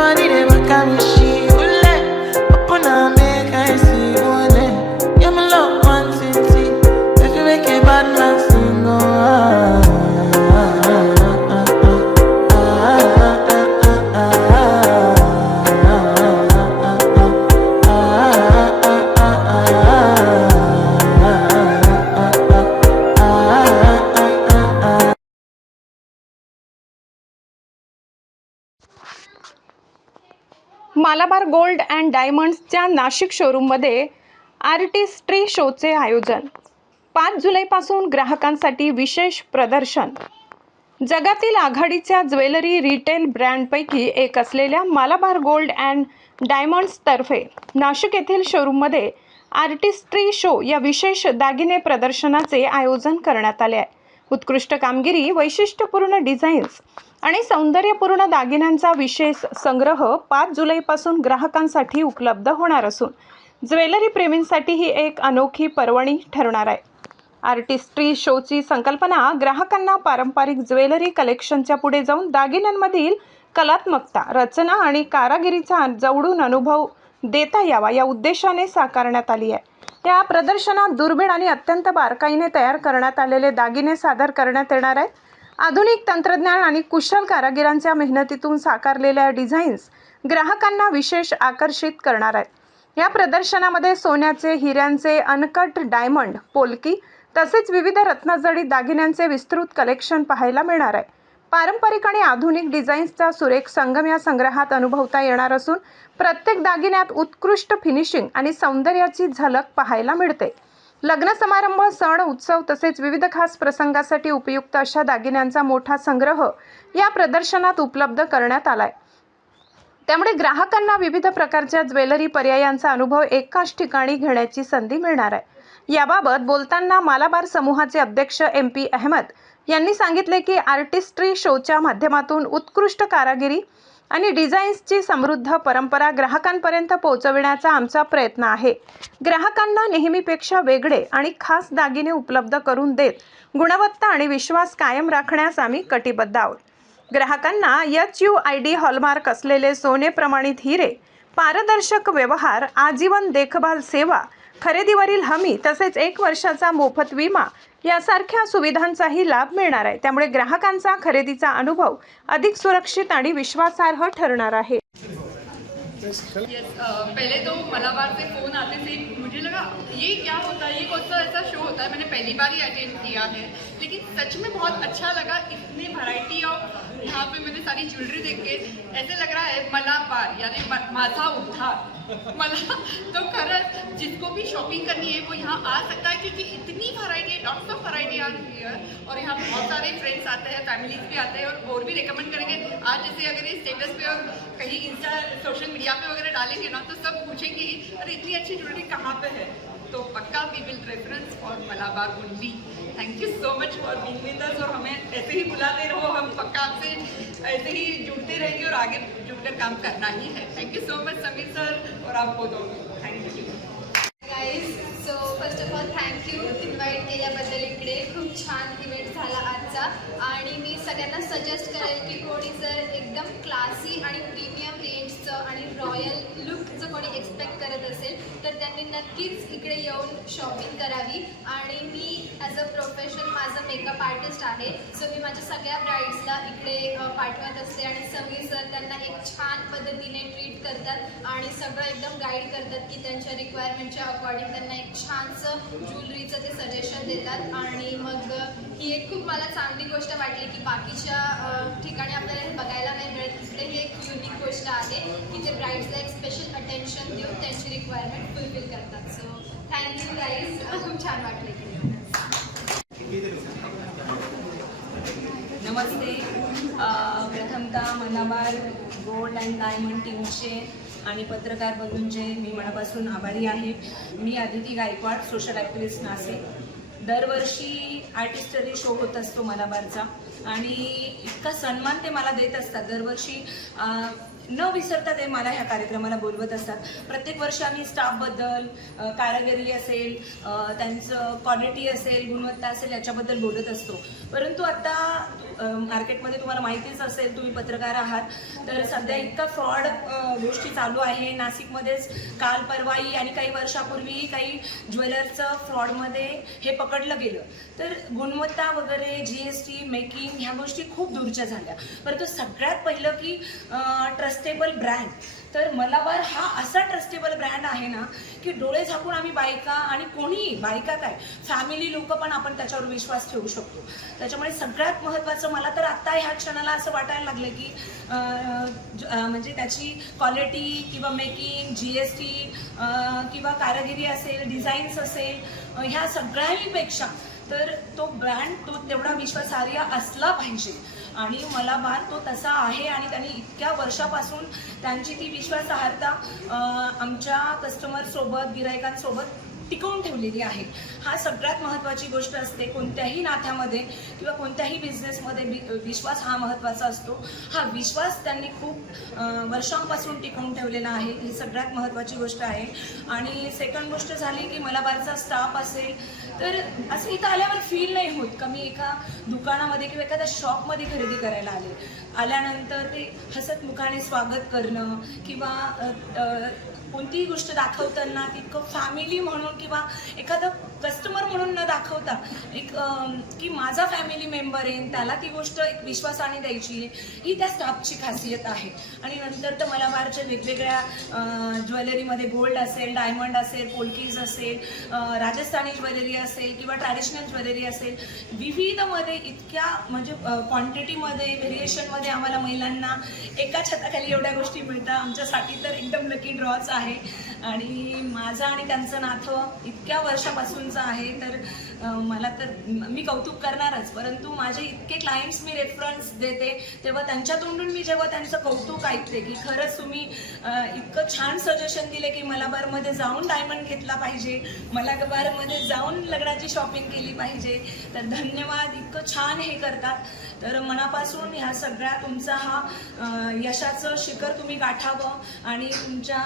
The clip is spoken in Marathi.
body they back and me she will let up on a make I see one day. Yeah, my love one city. If you make a bad man sing, oh Malabar gold and डायमंड्सच्या नाशिक शोरूममध्ये आर्टिस्ट्री शोचे आयोजन. 5 जुलैपासून ग्राहकांसाठी विशेष प्रदर्शन. जगातील आघाडीच्या ज्वेलरी रिटेल ब्रँडपैकी एक असलेल्या मालाबार गोल्ड अँड डायमंड्सतर्फे नाशिक येथील शोरूममध्ये आर्टिस्ट्री शो या विशेष दागिने प्रदर्शनाचे आयोजन करण्यात आले आहे. उत्कृष्ट कामगिरी, वैशिष्ट्यपूर्ण डिझाईन्स आणि सौंदर्यपूर्ण दागिन्यांचा विशेष संग्रह 5 जुलैपासून ग्राहकांसाठी उपलब्ध होणार असून ज्वेलरी प्रेमींसाठी ही एक अनोखी पर्वणी ठरणार आहे. आर्टिस्ट्री शोची संकल्पना ग्राहकांना पारंपरिक ज्वेलरी कलेक्शनच्या पुढे जाऊन दागिन्यांमधील कलात्मकता, रचना आणि कारागिरीचा जवळून अनुभव देता यावा या उद्देशाने साकारण्यात आली आहे. या प्रदर्शनात दुर्मिळ आणि अत्यंत बारकाईने तयार करण्यात आलेले दागिने सादर करण्यात येणार आहेत. आधुनिक तंत्रज्ञान आणि कुशल कारागिरांच्या मेहनतीतून साकारलेल्या डिझाईन्स ग्राहकांना विशेष आकर्षित करणार आहेत. या प्रदर्शनामध्ये सोन्याचे, हिऱ्यांचे, अनकट डायमंड, पोलकी तसेच विविध रत्नजडित दागिन्यांचे विस्तृत कलेक्शन पाहायला मिळणार आहे. पारंपरिक आणि आधुनिक डिझाईन्सचा सुरेख संगम या संग्रहात अनुभवता येणार असून प्रत्येक दागिन्यात उत्कृष्ट फिनिशिंग आणि सौंदर्याची झलक पाहायला मिळते. लग्न समारंभ, सण, उत्सव तसेच विविध खास प्रसंगासाठी उपयुक्त अशा दागिन्यांचा मोठा संग्रह या प्रदर्शनात उपलब्ध करण्यात आलाय. त्यामुळे ग्राहकांना विविध प्रकारच्या ज्वेलरी पर्यायांचा अनुभव एकाच ठिकाणी घेण्याची संधी मिळणार आहे. याबाबत बोलताना मालाबार समूहाचे अध्यक्ष MP अहमद यांनी सांगितले की आर्टिस्ट्री शोच्या माध्यमातून उत्कृष्ट कारागिरी आणि डिझाईन्सची समृद्ध परंपरा ग्राहकांपर्यंत पोहोचविण्याचा आमचा प्रयत्न आहे. ग्राहकांना नेहमीपेक्षा वेगळे आणि खास दागिने उपलब्ध करून देत गुणवत्ता आणि विश्वास कायम राखण्यास आम्ही कटिबद्ध आहोत. ग्राहकांना HUID हॉलमार्क असलेले सोने प्रमाणित हिरे, पारदर्शक व्यवहार, आजीवन देखभाल सेवा, खरेदीवरील हमी तसेच 1 वर्षाचा मोफत विमा यासारख्या सुविधांचाही लाभ मिळणार आहे. त्यामुळे ग्राहकांचा खरेदीचा अनुभव अधिक सुरक्षित आणि विश्वासार्ह ठरणार आहे. पहले तो मलाबार से फ़ोन आते थे, मुझे लगा ये क्या होता है, ये कौन सा ऐसा शो होता है. मैंने पहली बार ही अटेंड किया है, लेकिन सच में बहुत अच्छा लगा. इतनी वैरायटी ऑफ यहाँ पे मैंने सारी ज्वेलरी देख के ऐसे लग रहा है मलाबार यानी माझा उद्धार. मला तो खरंच जिसको भी शॉपिंग करनी है वो यहाँ आ सकता है, क्योंकि इतनी वैरायटी है, lots of variety are here. और यहाँ बहुत सारे फ्रेंड्स आते हैं, फैमिलीज भी आते हैं और भी रिकमेंड करेंगे. आज जैसे अगर ये स्टेटस पे और कहीं इंस्टा सोशल मीडिया पे वगैरह डालेंगे ना तो सब पूछेंगे अरे इतनी अच्छी ज्वेलरी कहाँ पे है. तो पक्का we will reference for Malabar only. Thank you so much for being with us और हमें ऐसे ही बुलाते रहो. हम पक्का आपसे ऐसे ही जुड़ते रहेंगे और आगे जुड़कर काम करना ही है. Thank you so much Sameer sir और आपको दोनों. Thank you guys. So first of all thank you invite केल्याबद्दल. इकडे खूप छान इव्हेंट झाला आजचा आणि मी सगळ्यांना सजेस्ट करेल की कोणी जर एकदम क्लासी आणि प्रीमियम रेंजचं आणि रॉयल लुकचं कोणी एक्सपेक्ट करत असेल तर त्यांनी नक्कीच इकडे येऊन शॉपिंग करावी. आणि मी ॲज अ प्रोफेशन माझं मेकअप आर्टिस्ट आहे, सो मी माझ्या सगळ्या ब्राईड्सला इकडे पाठवत असते आणि समीर सर त्यांना एक छान पद्धतीने ट्रीट करतात आणि सगळं एकदम गाईड करतात की त्यांच्या रिक्वायरमेंटच्या अकॉर्डिंग त्यांना एक छानसं ज्वेलरीचं ते सजेशन देतात. आणि मग ही एक खूप मला चांगली गोष्ट वाटली की बाकीच्या ठिकाणी आपल्याला हे बघायला नाही मिळत. इकडे ही एक युनिक गोष्ट आहे की ते ब्राईड्सला एक स्पेशल अटेन्शन देऊन त्यांची रिक्वायरमेंट फुलफिल करतात. So thank you guys. खूप छान वाटले. नमस्ते. प्रथमतः मलाबार गोल्ड अँड डायमंड टीमचे आणि पत्रकार बंधूंचे मी मनापासून आभारी आहे. मी अदिती गायकवाड, सोशल ॲक्टिव्हिस्ट, नाशिक. दरवर्षी आर्टिस्टरी शो होत असतो मलाबारचा आणि इतका सन्मान ते मला देत असतात. दरवर्षी न विसरता ते मला ह्या कार्यक्रमाला बोलवत असतात. प्रत्येक वर्षी आम्ही स्टाफबद्दल, कारागिरी असेल, त्यांचं क्वालिटी असेल, गुणवत्ता असेल याच्याबद्दल बोलत असतो. परंतु आता मार्केटमध्ये तुम्हाला माहितीच असेल, तुम्ही पत्रकार आहात, तर सध्या इतका फ्रॉड गोष्टी चालू आहे नाशिकमध्येच. काल परवाही आणि काही वर्षापूर्वी काही ज्वेलरचं फ्रॉडमध्ये हे पकडलं गेलं. तर गुणवत्ता वगैरे GST मेकिंग ह्या गोष्टी खूप दूरच्या झाल्या. परंतु सगळ्यात पहिलं की ट्रस्टेबल ब्रँड. तर मलाबार हा असा ट्रस्टेबल ब्रँड आहे ना की डोळे झाकून आम्ही बायका आणि कोणीही, बायका काय फॅमिली लोक पण आपण त्याच्यावर विश्वास ठेवू शकतो. त्याच्यामुळे सगळ्यात महत्त्वाचं मला तर आत्ता ह्या क्षणाला असं वाटायला लागलं की म्हणजे त्याची क्वालिटी किंवा मेकिंग, GST किंवा कारागिरी असेल, डिझाईन्स असेल, ह्या सगळ्यांपेक्षा तर तो ब्रँड तो तेवढा विश्वासार्ह असला पाहिजे. आणि मलाबार तो तसा आहे आणि त्यांनी इतक्या वर्षापासून त्यांची ती विश्वासार्हता आमच्या कस्टमरसोबत, गिरायकांसोबत टिकवून ठेवलेली आहे. हा सगळ्यात महत्त्वाची गोष्ट असते कोणत्याही नात्यामध्ये किंवा कोणत्याही बिझनेसमध्ये. विश्वास हा महत्त्वाचा असतो. हा विश्वास त्यांनी खूप वर्षांपासून टिकवून ठेवलेला आहे. ही सगळ्यात महत्त्वाची गोष्ट आहे. आणि सेकंड गोष्ट झाली की मलाबारचा स्टाफ असेल तर असं इथं आल्यावर फील नाही होत का मी एका दुकानामध्ये किंवा एखाद्या शॉपमध्ये खरेदी करायला आल्यानंतर ते हसत मुखाने स्वागत करणं किंवा कोणतीही गोष्ट दाखवताना तितकं फॅमिली म्हणून किंवा एखादं कस्टमर म्हणून न दाखवता एक की माझा फॅमिली मेंबर आहे, त्याला ती गोष्ट एक विश्वासाने द्यायची आहे, ही त्या स्टाफची खासियत आहे. आणि नंतर तर मलाबारच्या वेगवेगळ्या ज्वेलरीमध्ये गोल्ड असेल, डायमंड असेल, पोल्कीज असेल, राजस्थानी ज्वेलरी असेल किंवा ट्रॅडिशनल ज्वेलरी असेल, विविधमध्ये इतक्या म्हणजे क्वांटिटीमध्ये, व्हेरिएशनमध्ये आम्हाला महिलांना एका छताखाली एवढ्या गोष्टी मिळतात. आमच्यासाठी तर एकदम लकी ड्रॉच आहे. आणि माझं आणि त्यांचं नातं इतक्या वर्षापासूनचं आहे. तर मला तर मी कौतुक करणारच. परंतु माझे इतके क्लायंट्स मी रेफरन्स देते तेव्हा त्यांच्या तोंडून मी जेव्हा त्यांचं कौतुक ऐकते की खरंच तुम्ही इतकं छान सजेशन दिले की मलाबारमध्ये जाऊन डायमंड घेतला पाहिजे, मलाबारमध्ये जाऊन लग्नाची शॉपिंग केली पाहिजे, तर धन्यवाद. इतकं छान हे करतात. तर मनापासून ह्या सगळ्या तुमचा हा यशाचं शिखर तुम्ही गाठावं आणि तुमच्या